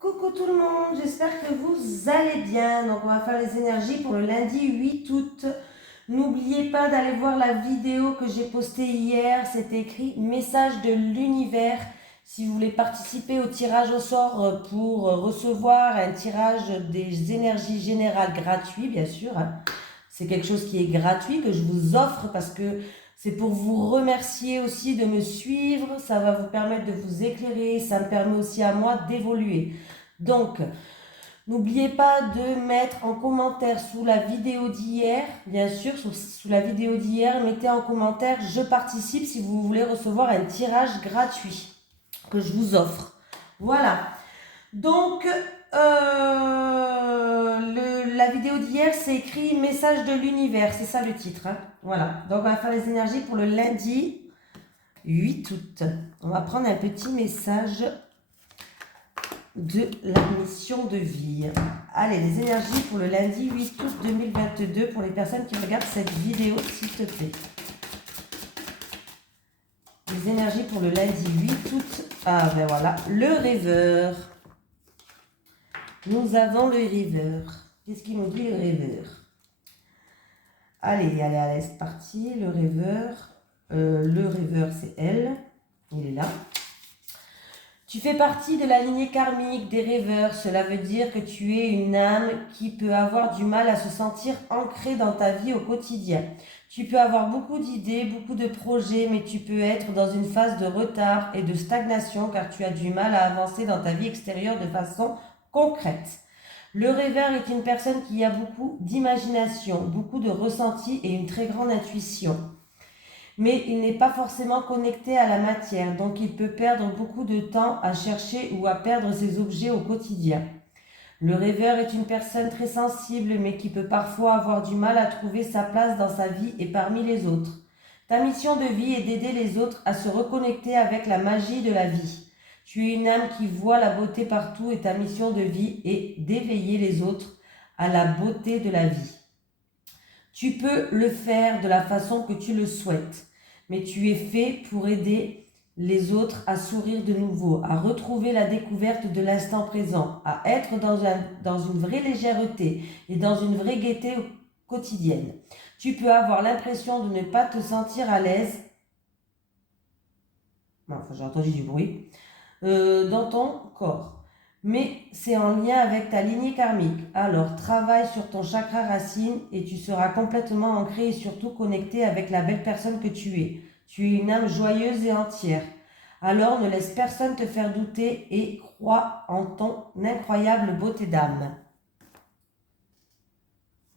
Coucou tout le monde, j'espère que vous allez bien. Donc on va faire les énergies pour le lundi 8 août. N'oubliez pas d'aller voir la vidéo que j'ai postée hier. C'était écrit message de l'univers. Si vous voulez participer au tirage au sort pour recevoir un tirage des énergies générales gratuit, bien sûr. C'est quelque chose qui est gratuit que je vous offre parce que c'est pour vous remercier aussi de me suivre. Ça va vous permettre de vous éclairer. Ça me permet aussi à moi d'évoluer. Donc, n'oubliez pas de mettre en commentaire sous la vidéo d'hier, bien sûr, sous la vidéo d'hier, mettez en commentaire « Je participe » si vous voulez recevoir un tirage gratuit que je vous offre. Voilà. Donc, la vidéo d'hier, c'est écrit « Message de l'univers », c'est ça le titre. Hein. Voilà. Donc, on va faire les énergies pour le lundi 8 août. On va prendre un petit message de la mission de vie. Allez, les énergies pour le lundi 8 août 2022 pour les personnes qui regardent cette vidéo, s'il te plaît. Les énergies pour le lundi 8 août. Ah ben voilà, le rêveur. Nous avons le rêveur. Qu'est-ce qu'il nous dit le rêveur? Allez, c'est parti. Le rêveur, c'est elle. Il est là. Tu fais partie de la lignée karmique des rêveurs. Cela veut dire que tu es une âme qui peut avoir du mal à se sentir ancrée dans ta vie au quotidien. Tu peux avoir beaucoup d'idées, beaucoup de projets, mais tu peux être dans une phase de retard et de stagnation car tu as du mal à avancer dans ta vie extérieure de façon concrète. Le rêveur est une personne qui a beaucoup d'imagination, beaucoup de ressenti et une très grande intuition. Mais il n'est pas forcément connecté à la matière, donc il peut perdre beaucoup de temps à chercher ou à perdre ses objets au quotidien. Le rêveur est une personne très sensible, mais qui peut parfois avoir du mal à trouver sa place dans sa vie et parmi les autres. Ta mission de vie est d'aider les autres à se reconnecter avec la magie de la vie. Tu es une âme qui voit la beauté partout et ta mission de vie est d'éveiller les autres à la beauté de la vie. Tu peux le faire de la façon que tu le souhaites, mais tu es fait pour aider les autres à sourire de nouveau, à retrouver la découverte de l'instant présent, à être dans une vraie légèreté et dans une vraie gaieté quotidienne. Tu peux avoir l'impression de ne pas te sentir à l'aise, enfin j'ai entendu du bruit, dans ton corps. Mais c'est en lien avec ta lignée karmique. Alors travaille sur ton chakra racine et tu seras complètement ancré et surtout connecté avec la belle personne que tu es. Tu es une âme joyeuse et entière. Alors ne laisse personne te faire douter et crois en ton incroyable beauté d'âme.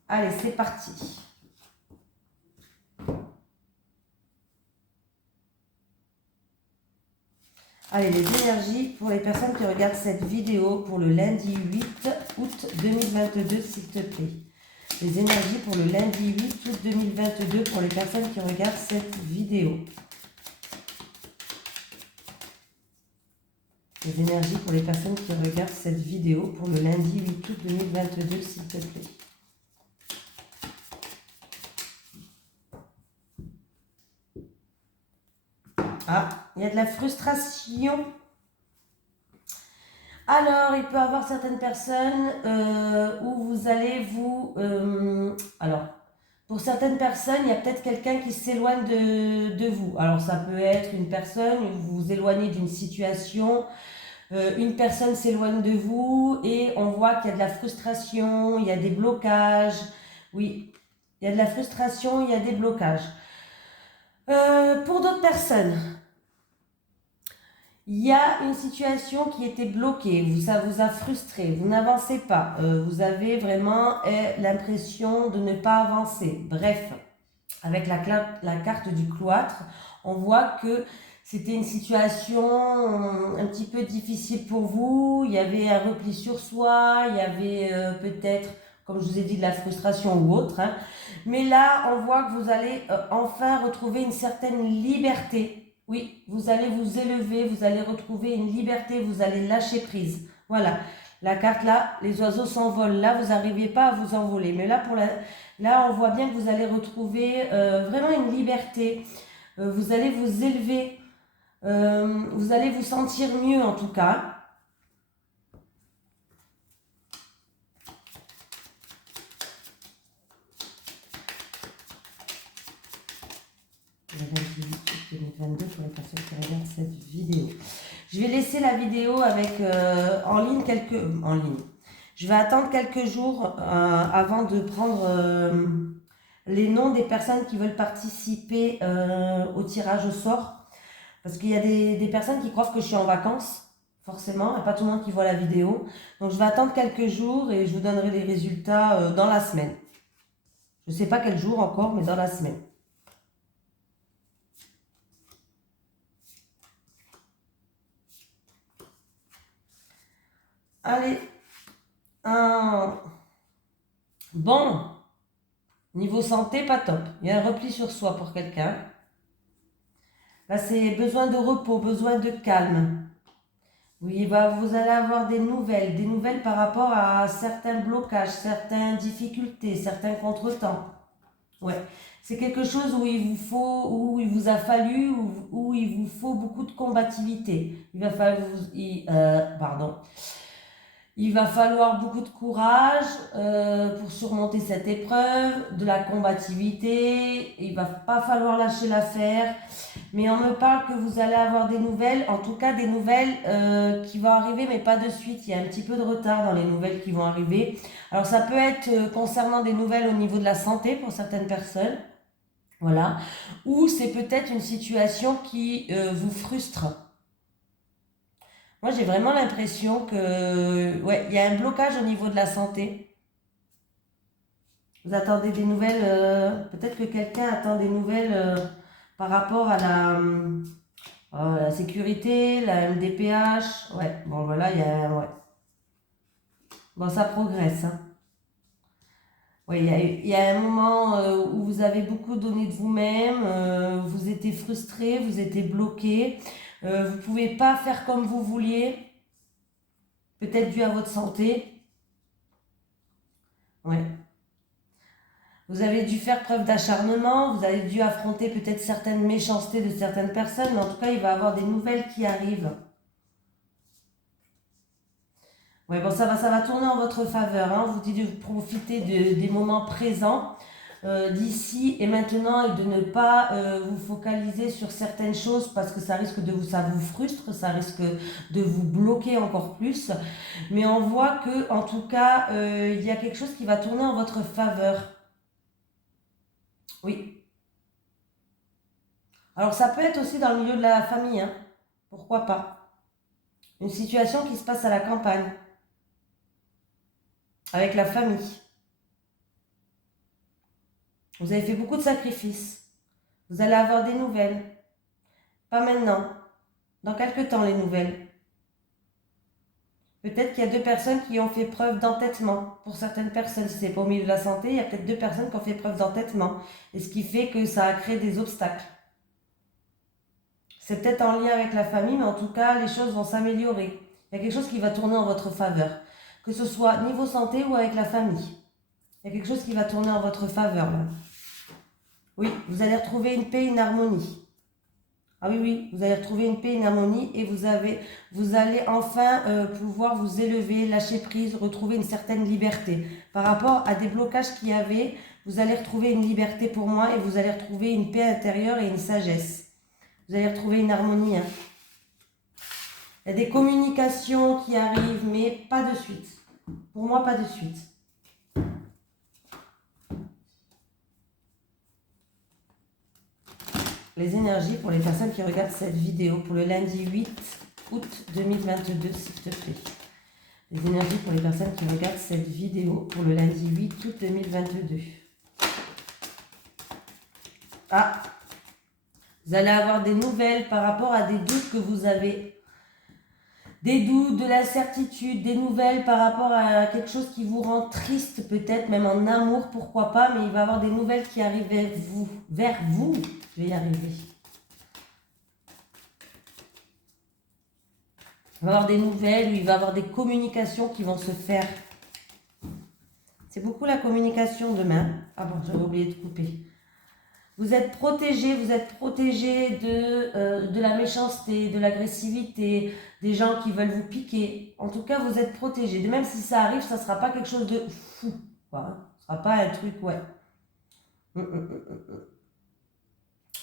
Allez, c'est parti. Allez, les énergies pour les personnes qui regardent cette vidéo pour le lundi 8 août 2022, s'il te plaît. Les énergies pour le lundi 8 août 2022 pour les personnes qui regardent cette vidéo. Les énergies pour les personnes qui regardent cette vidéo pour le lundi 8 août 2022, s'il te plaît. Ah, il y a de la frustration. Alors, il peut y avoir certaines personnes où vous allez vous... alors, pour certaines personnes, il y a peut-être quelqu'un qui s'éloigne de vous. Alors, ça peut être une personne, vous vous éloignez d'une situation, une personne s'éloigne de vous et on voit qu'il y a de la frustration, il y a des blocages. Oui, il y a de la frustration, il y a des blocages. Pour d'autres personnes, il y a une situation qui était bloquée, ça vous a frustré, vous n'avancez pas, vous avez vraiment l'impression de ne pas avancer. Bref, avec la carte du cloître, on voit que c'était une situation un petit peu difficile pour vous, il y avait un repli sur soi, il y avait peut-être, comme je vous ai dit, de la frustration ou autre. Hein. Mais là, on voit que vous allez enfin retrouver une certaine liberté. Oui, vous allez vous élever, vous allez retrouver une liberté, vous allez lâcher prise. Voilà, la carte là, les oiseaux s'envolent. Là, vous n'arrivez pas à vous envoler. Mais là, là, on voit bien que vous allez retrouver vraiment une liberté. Vous allez vous élever, vous allez vous sentir mieux en tout cas. 2022 pour les personnes qui regardent cette vidéo. Je vais laisser la vidéo avec en ligne. Je vais attendre quelques jours avant de prendre les noms des personnes qui veulent participer au tirage au sort. Parce qu'il y a des personnes qui croient que je suis en vacances, forcément, il n'y a pas tout le monde qui voit la vidéo. Donc je vais attendre quelques jours et je vous donnerai les résultats dans la semaine. Je ne sais pas quel jour encore, mais dans la semaine. Allez. Bon. Niveau santé, pas top. Il y a un repli sur soi pour quelqu'un. Là, c'est besoin de repos, besoin de calme. Oui, vous allez avoir des nouvelles par rapport à certains blocages, certaines difficultés, certains contretemps. Ouais, c'est quelque chose où il vous faut, où il vous a fallu, où il vous faut beaucoup de combativité. Il va falloir beaucoup de courage pour surmonter cette épreuve, de la combativité. Il va pas falloir lâcher l'affaire. Mais on me parle que vous allez avoir des nouvelles, en tout cas des nouvelles qui vont arriver, mais pas de suite. Il y a un petit peu de retard dans les nouvelles qui vont arriver. Alors ça peut être concernant des nouvelles au niveau de la santé pour certaines personnes. Voilà. Ou c'est peut-être une situation qui vous frustre. Moi, j'ai vraiment l'impression que, ouais, il y a un blocage au niveau de la santé. Vous attendez des nouvelles, peut-être que quelqu'un attend des nouvelles par rapport à la sécurité, la MDPH. Ouais, bon, voilà, ouais. Bon, ça progresse, hein. Oui, il y a un moment où vous avez beaucoup donné de vous-même, vous étiez frustré, vous étiez bloqué, vous ne pouvez pas faire comme vous vouliez, peut-être dû à votre santé. Ouais. Vous avez dû faire preuve d'acharnement, vous avez dû affronter peut-être certaines méchancetés de certaines personnes, mais en tout cas, il va y avoir des nouvelles qui arrivent. Ouais, bon, ça va tourner en votre faveur, hein. On vous dit de profiter des moments présents d'ici et maintenant et de ne pas vous focaliser sur certaines choses parce que ça vous frustre, ça risque de vous bloquer encore plus. Mais on voit que, en tout cas, il y a quelque chose qui va tourner en votre faveur. Oui. Alors ça peut être aussi dans le milieu de la famille, hein. Pourquoi pas? Une situation qui se passe à la campagne, avec la famille. Vous avez fait beaucoup de sacrifices. Vous allez avoir des nouvelles. Pas maintenant. Dans quelques temps, les nouvelles. Peut-être qu'il y a deux personnes qui ont fait preuve d'entêtement. Pour certaines personnes, si ce n'est pas au milieu de la santé, il y a peut-être deux personnes qui ont fait preuve d'entêtement. Et ce qui fait que ça a créé des obstacles. C'est peut-être en lien avec la famille, mais en tout cas, les choses vont s'améliorer. Il y a quelque chose qui va tourner en votre faveur. Que ce soit niveau santé ou avec la famille. Il y a quelque chose qui va tourner en votre faveur, là. Oui, vous allez retrouver une paix, une harmonie. Ah oui, vous allez retrouver une paix, une harmonie et vous allez enfin pouvoir vous élever, lâcher prise, retrouver une certaine liberté. Par rapport à des blocages qu'il y avait, vous allez retrouver une liberté pour moi et vous allez retrouver une paix intérieure et une sagesse. Vous allez retrouver une harmonie, hein. Il y a des communications qui arrivent, mais pas de suite. Pour moi, pas de suite. Les énergies pour les personnes qui regardent cette vidéo pour le lundi 8 août 2022, s'il te plaît. Les énergies pour les personnes qui regardent cette vidéo pour le lundi 8 août 2022. Ah, vous allez avoir des nouvelles par rapport à des doutes que vous avez. Des doutes, de l'incertitude, des nouvelles par rapport à quelque chose qui vous rend triste, peut-être même en amour, pourquoi pas, mais il va y avoir des nouvelles qui arrivent vers vous. Vers vous, je vais y arriver. Il va y avoir des nouvelles, ou il va y avoir des communications qui vont se faire. C'est beaucoup la communication demain. Ah bon, j'avais oublié de couper. Vous êtes protégé de la méchanceté, de l'agressivité, des gens qui veulent vous piquer. En tout cas, vous êtes protégé. Même si ça arrive, ça ne sera pas quelque chose de fou, quoi. Ce ne sera pas un truc, ouais.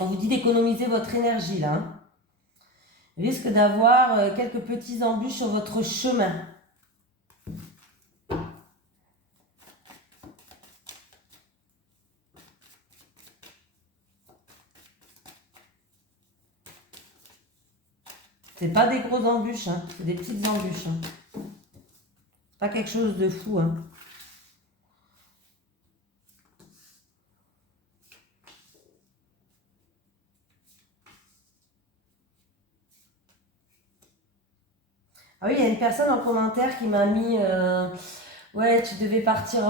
On vous dit d'économiser votre énergie là. Hein. Risque d'avoir quelques petits embûches sur votre chemin. C'est pas des grosses embûches, hein, c'est des petites embûches. Hein. Pas quelque chose de fou. Hein. Ah oui, il y a une personne en commentaire qui m'a mis ouais, tu devais partir,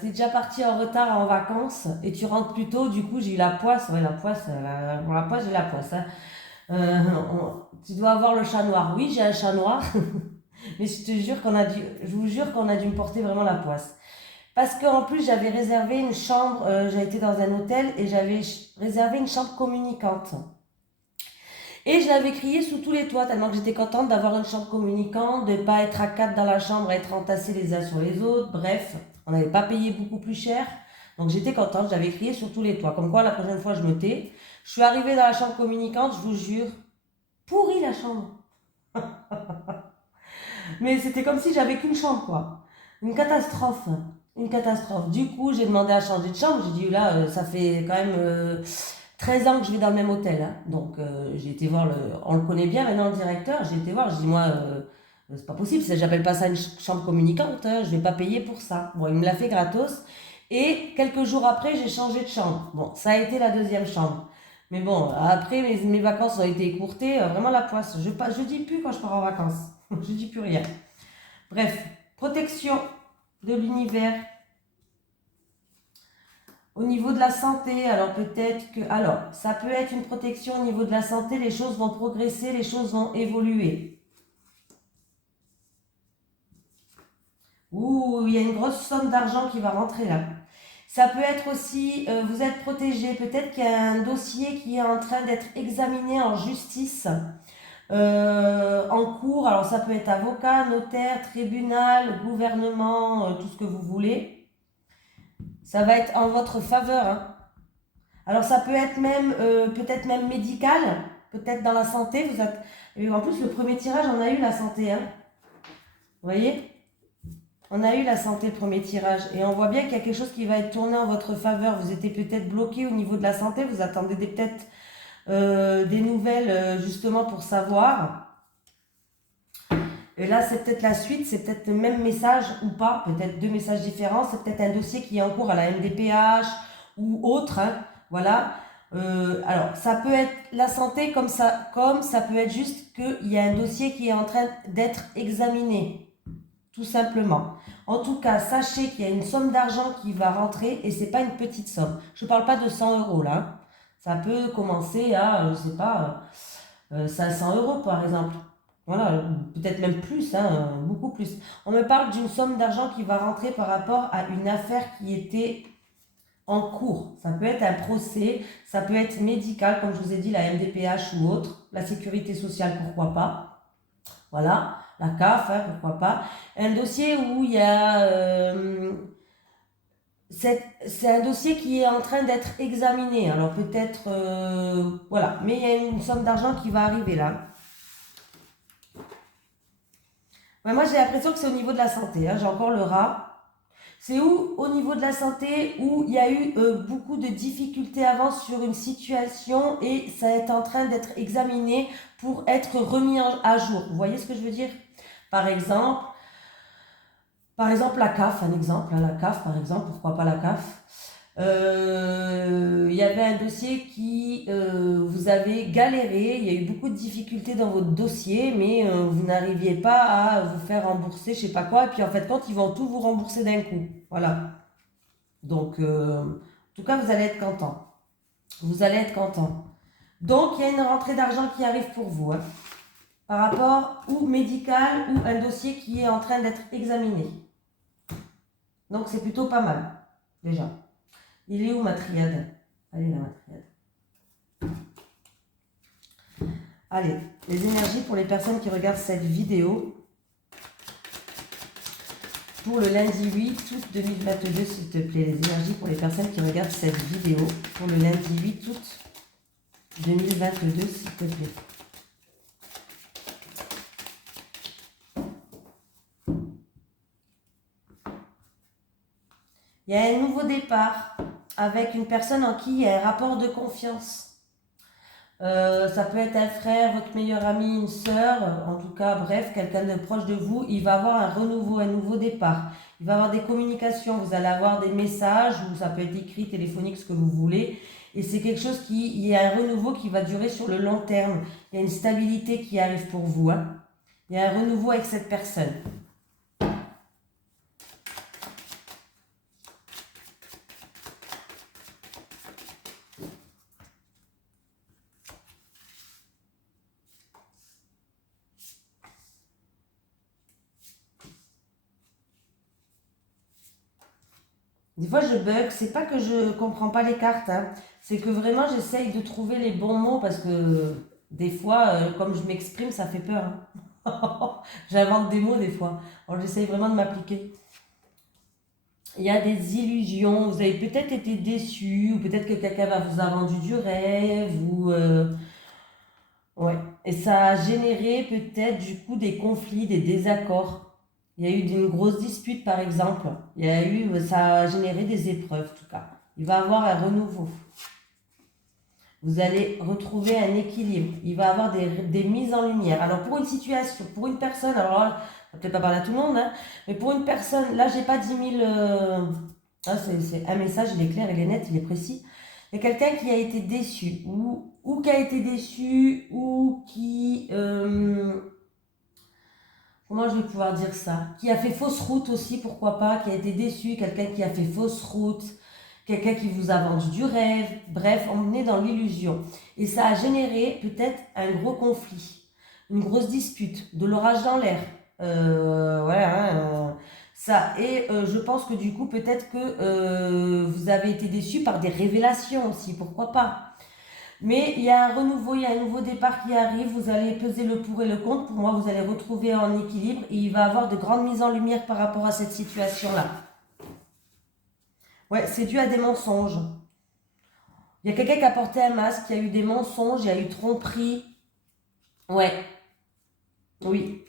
t'es déjà parti en retard en vacances et tu rentres plus tôt, du coup j'ai eu la poisse. Ouais, la poisse, pour la poisse, j'ai la poisse. Hein. Tu dois avoir le chat noir. Oui, j'ai un chat noir, mais je vous jure qu'on a dû me porter vraiment la poisse. Parce qu'en plus, j'avais réservé une chambre, j'ai été dans un hôtel et j'avais réservé une chambre communicante. Et je l'avais crié sous tous les toits, tellement que j'étais contente d'avoir une chambre communicante, de ne pas être à quatre dans la chambre, à être entassés les uns sur les autres. Bref, on n'avait pas payé beaucoup plus cher. Donc j'étais contente, j'avais crié sur tous les toits. Comme quoi, la prochaine fois, je me tais. Je suis arrivée dans la chambre communicante, je vous jure, pourrie la chambre. Mais c'était comme si j'avais qu'une chambre, quoi. Une catastrophe. Une catastrophe. Du coup, j'ai demandé à changer de chambre. J'ai dit, là, ça fait quand même 13 ans que je vais dans le même hôtel. Hein. Donc, j'ai été voir on le connaît bien maintenant, le directeur. J'ai été voir, je dis, moi, c'est pas possible. J'appelle pas ça une chambre communicante. Hein. Je vais pas payer pour ça. Bon, il me l'a fait gratos. Et quelques jours après, j'ai changé de chambre. Bon, ça a été la deuxième chambre. Mais bon, après, mes vacances ont été écourtées. Vraiment la poisse. Je dis plus quand je pars en vacances. Je dis plus rien. Bref, protection de l'univers. Au niveau de la santé, alors peut-être que... Alors, ça peut être une protection au niveau de la santé, les choses vont progresser, les choses vont évoluer. Ouh, il y a une grosse somme d'argent qui va rentrer là. Ça peut être aussi, vous êtes protégé, peut-être qu'il y a un dossier qui est en train d'être examiné en justice, en cours. Alors ça peut être avocat, notaire, tribunal, gouvernement, tout ce que vous voulez. Ça va être en votre faveur. Hein. Alors ça peut être même, peut-être même médical, peut-être dans la santé. Et en plus, le premier tirage, on a eu la santé. Hein. Vous voyez ? On a eu la santé, le premier tirage. Et on voit bien qu'il y a quelque chose qui va être tourné en votre faveur. Vous étiez peut-être bloqué au niveau de la santé. Vous attendez peut-être des nouvelles justement pour savoir. Et là, c'est peut-être la suite. C'est peut-être le même message ou pas. Peut-être deux messages différents. C'est peut-être un dossier qui est en cours à la MDPH ou autre. Hein. Voilà. Alors, ça peut être la santé comme ça peut être juste qu'il y a un dossier qui est en train d'être examiné. Tout simplement. En tout cas, sachez qu'il y a une somme d'argent qui va rentrer et c'est pas une petite somme. Je ne parle pas de 100 euros là. Ça peut commencer à, je sais pas, 500 euros par exemple. Voilà, peut-être même plus, hein, beaucoup plus. On me parle d'une somme d'argent qui va rentrer par rapport à une affaire qui était en cours. Ça peut être un procès, ça peut être médical, comme je vous ai dit, la MDPH ou autre, la sécurité sociale, pourquoi pas. Voilà, la CAF, hein, pourquoi pas. Un dossier où il y a... c'est un dossier qui est en train d'être examiné. Alors peut-être... voilà, mais il y a une somme d'argent qui va arriver là. Ouais, moi j'ai l'impression que c'est au niveau de la santé. Hein, j'ai encore le rat. C'est où, au niveau de la santé, où il y a eu beaucoup de difficultés avant sur une situation et ça est en train d'être examiné pour être remis à jour. Vous voyez ce que je veux dire ? Par exemple, la CAF, un exemple, hein, la CAF par exemple, pourquoi pas la CAF ? Il y avait un dossier qui vous avez galéré, il y a eu beaucoup de difficultés dans votre dossier, mais vous n'arriviez pas à vous faire rembourser, je sais pas quoi, et puis en fait, quand ils vont tout vous rembourser d'un coup, voilà. Donc, en tout cas, vous allez être content. Vous allez être content. Donc, il y a une rentrée d'argent qui arrive pour vous, hein, par rapport ou médical ou un dossier qui est en train d'être examiné. Donc, c'est plutôt pas mal, déjà. Il est où ma triade? Allez là, ma triade. Allez, les énergies pour les personnes qui regardent cette vidéo. Pour le lundi 8 août 2022, s'il te plaît. Les énergies pour les personnes qui regardent cette vidéo. Pour le lundi 8 août 2022, s'il te plaît. Il y a un nouveau départ avec une personne en qui il y a un rapport de confiance. Ça peut être un frère, votre meilleur ami, une sœur, en tout cas, bref, quelqu'un de proche de vous. Il va avoir un renouveau, un nouveau départ. Il va avoir des communications, vous allez avoir des messages, ou ça peut être écrit, téléphonique, ce que vous voulez. Et c'est quelque chose il y a un renouveau qui va durer sur le long terme. Il y a une stabilité qui arrive pour vous, hein. Il y a un renouveau avec cette personne. Des fois, je bug. C'est pas que je comprends pas les cartes, hein. C'est que vraiment, j'essaye de trouver les bons mots parce que des fois, comme je m'exprime, ça fait peur, hein. J'invente des mots des fois. Alors, j'essaye vraiment de m'appliquer. Il y a des illusions. Vous avez peut-être été déçu, ou peut-être que quelqu'un vous a vendu du rêve, ou ouais. Et ça a généré peut-être du coup des conflits, des désaccords. Il y a eu une grosse dispute par exemple. Ça a généré des épreuves en tout cas. Il va y avoir un renouveau. Vous allez retrouver un équilibre. Il va y avoir des mises en lumière. Alors pour une situation, pour une personne, alors là, je ne vais peut-être pas parler à tout le monde, hein, mais pour une personne, là j'ai pas 10 000... c'est un message, il est clair, il est net, il est précis. Il y a quelqu'un qui a été déçu, ou qui a été déçu, ou qui... comment je vais pouvoir dire ça? Qui a fait fausse route aussi, pourquoi pas, qui a été déçu, quelqu'un qui a fait fausse route, quelqu'un qui vous a vendu du rêve, bref, on est dans l'illusion. Et ça a généré peut-être un gros conflit, une grosse dispute, de l'orage dans l'air. Voilà, hein, ça. Et je pense que du coup, peut-être que vous avez été déçu par des révélations aussi, pourquoi pas. Mais il y a un renouveau, il y a un nouveau départ qui arrive, vous allez peser le pour et le contre. Pour moi, vous allez retrouver en équilibre et il va y avoir de grandes mises en lumière par rapport à cette situation-là. Ouais, c'est dû à des mensonges. Il y a quelqu'un qui a porté un masque, il y a eu des mensonges, il y a eu tromperie. Ouais, oui.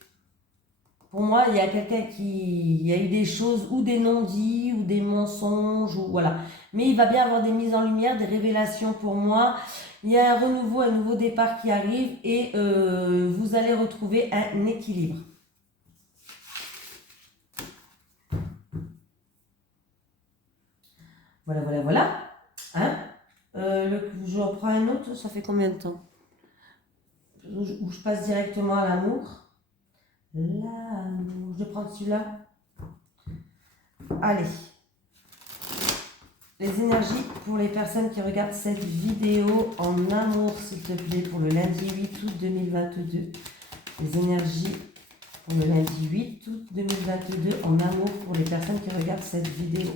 Pour moi, il y a quelqu'un qui... Il y a eu des choses, ou des non-dits, ou des mensonges, ou voilà. Mais il va bien avoir des mises en lumière, des révélations pour moi. Il y a un renouveau, un nouveau départ qui arrive et vous allez retrouver un équilibre. Voilà, voilà, voilà. Hein, je reprends un autre, ça fait combien de temps? Où je passe directement à l'amour. L'amour. Je vais prendre celui-là. Allez. Les énergies pour les personnes qui regardent cette vidéo en amour, s'il te plaît, pour le lundi 8 août 2022. Les énergies pour le lundi 8 août 2022 en amour pour les personnes qui regardent cette vidéo.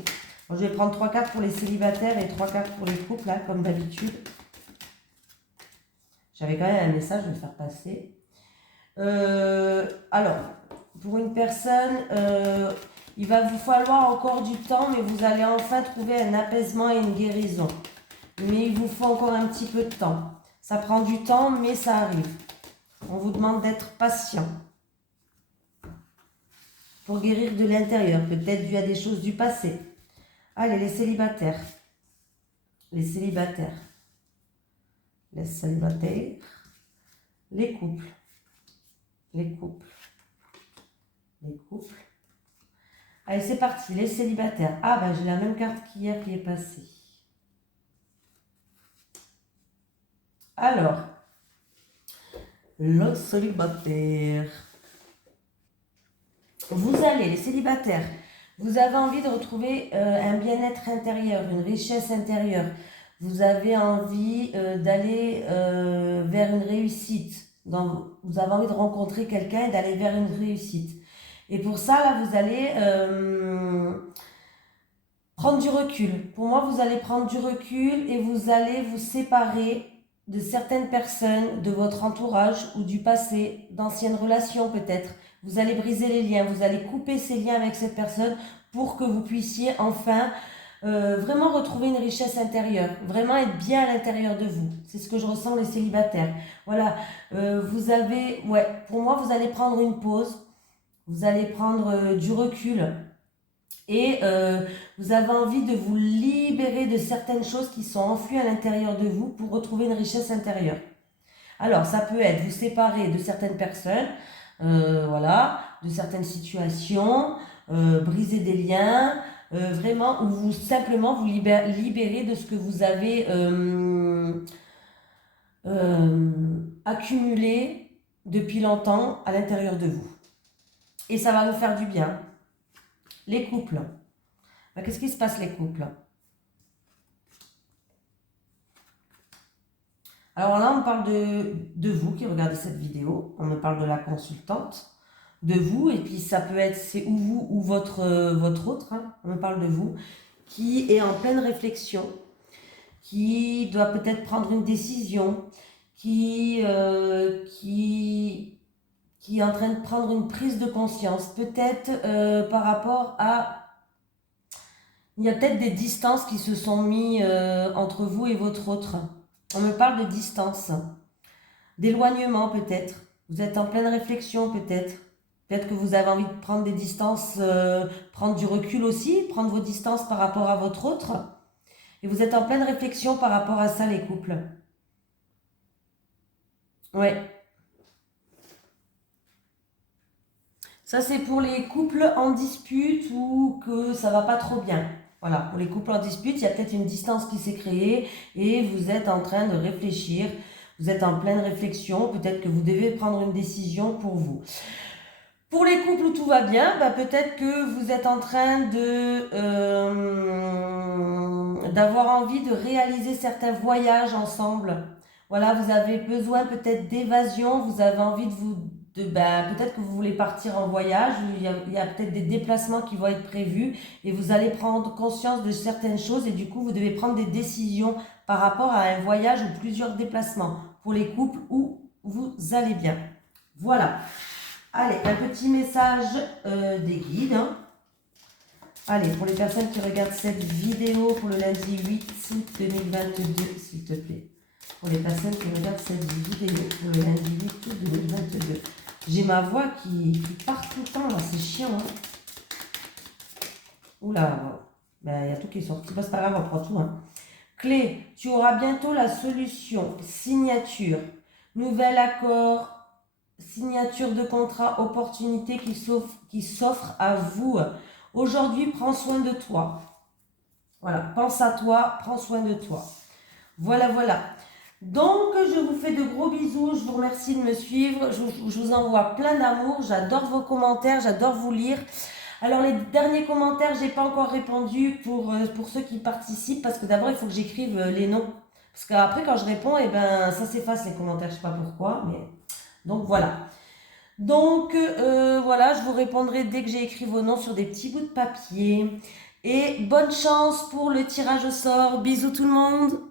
Bon, je vais prendre 3 cartes pour les célibataires et 3 cartes pour les couples, là, comme d'habitude. J'avais quand même un message, je vais le faire passer. Alors, pour une personne, il va vous falloir encore du temps, mais vous allez enfin trouver un apaisement et une guérison. Mais il vous faut encore un petit peu de temps. Ça prend du temps, mais ça arrive. On vous demande d'être patient pour guérir de l'intérieur, peut-être dû à des choses du passé. Allez, les célibataires. Les célibataires. Les célibataires. Les couples. Les couples. Les couples. Allez, c'est parti, les célibataires. Ah, ben j'ai la même carte qu'hier qui est passée. Alors, le célibataire. Vous allez, les célibataires, vous avez envie de retrouver un bien-être intérieur, une richesse intérieure. Vous avez envie d'aller vers une réussite. Donc, vous avez envie de rencontrer quelqu'un et d'aller vers une réussite. Et pour ça, là, vous allez prendre du recul. Pour moi, vous allez prendre du recul et vous allez vous séparer de certaines personnes, de votre entourage ou du passé, d'anciennes relations peut-être. Vous allez briser les liens, vous allez couper ces liens avec cette personne pour que vous puissiez enfin vraiment retrouver une richesse intérieure, vraiment être bien à l'intérieur de vous. C'est ce que je ressens les célibataires. Voilà, vous avez, ouais, pour moi, vous allez prendre une pause, vous allez prendre du recul et vous avez envie de vous libérer de certaines choses qui sont enfouies à l'intérieur de vous pour retrouver une richesse intérieure. Alors, ça peut être vous séparer de certaines personnes, voilà, de certaines situations, briser des liens, vraiment, ou vous simplement vous libérer de ce que vous avez accumulé depuis longtemps à l'intérieur de vous. Et ça va vous faire du bien. Les couples. Qu'est-ce qui se passe les couples? Alors là, on parle de vous qui regardez cette vidéo. On me parle de la consultante, de vous, et puis ça peut être c'est ou vous ou votre autre. Hein. On me parle de vous, qui est en pleine réflexion, qui doit peut-être prendre une décision, qui est en train de prendre une prise de conscience, peut-être par rapport à... Il y a peut-être des distances qui se sont mises entre vous et votre autre. On me parle de distance, d'éloignement peut-être. Vous êtes en pleine réflexion peut-être. Peut-être que vous avez envie de prendre des distances, prendre du recul aussi, prendre vos distances par rapport à votre autre. Et vous êtes en pleine réflexion par rapport à ça les couples. Ouais. Ça c'est pour les couples en dispute ou que ça va pas trop bien. Voilà, pour les couples en dispute, il y a peut-être une distance qui s'est créée et vous êtes en train de réfléchir. Vous êtes en pleine réflexion, peut-être que vous devez prendre une décision pour vous. Pour les couples où tout va bien, peut-être que vous êtes en train d'avoir envie de réaliser certains voyages ensemble. Voilà, vous avez besoin peut-être d'évasion, vous avez envie peut-être que vous voulez partir en voyage, il y a peut-être des déplacements qui vont être prévus et vous allez prendre conscience de certaines choses et du coup vous devez prendre des décisions par rapport à un voyage ou plusieurs déplacements pour les couples où vous allez bien. Voilà. Allez, un petit message des guides. Hein. Allez, pour les personnes qui regardent cette vidéo pour le lundi 8 août 2022, s'il te plaît. Pour les personnes qui regardent cette vidéo pour le lundi 8 août 2022. J'ai ma voix qui part tout le temps, là, c'est chiant. Hein. Oula, il y a tout qui est sorti. C'est pas grave, on prend tout. Hein. Clé, tu auras bientôt la solution. Signature, nouvel accord. Signature de contrat, opportunité qui s'offre à vous. Aujourd'hui, prends soin de toi. Voilà, pense à toi, prends soin de toi. Voilà, voilà. Donc, je vous fais de gros bisous. Je vous remercie de me suivre. Je vous envoie plein d'amour. J'adore vos commentaires, j'adore vous lire. Alors, les derniers commentaires, je n'ai pas encore répondu pour ceux qui participent parce que d'abord, il faut que j'écrive les noms. Parce qu'après, quand je réponds, ça s'efface les commentaires. Je ne sais pas pourquoi, mais... Donc voilà. Donc voilà, je vous répondrai dès que j'ai écrit vos noms sur des petits bouts de papier. Et bonne chance pour le tirage au sort. Bisous tout le monde.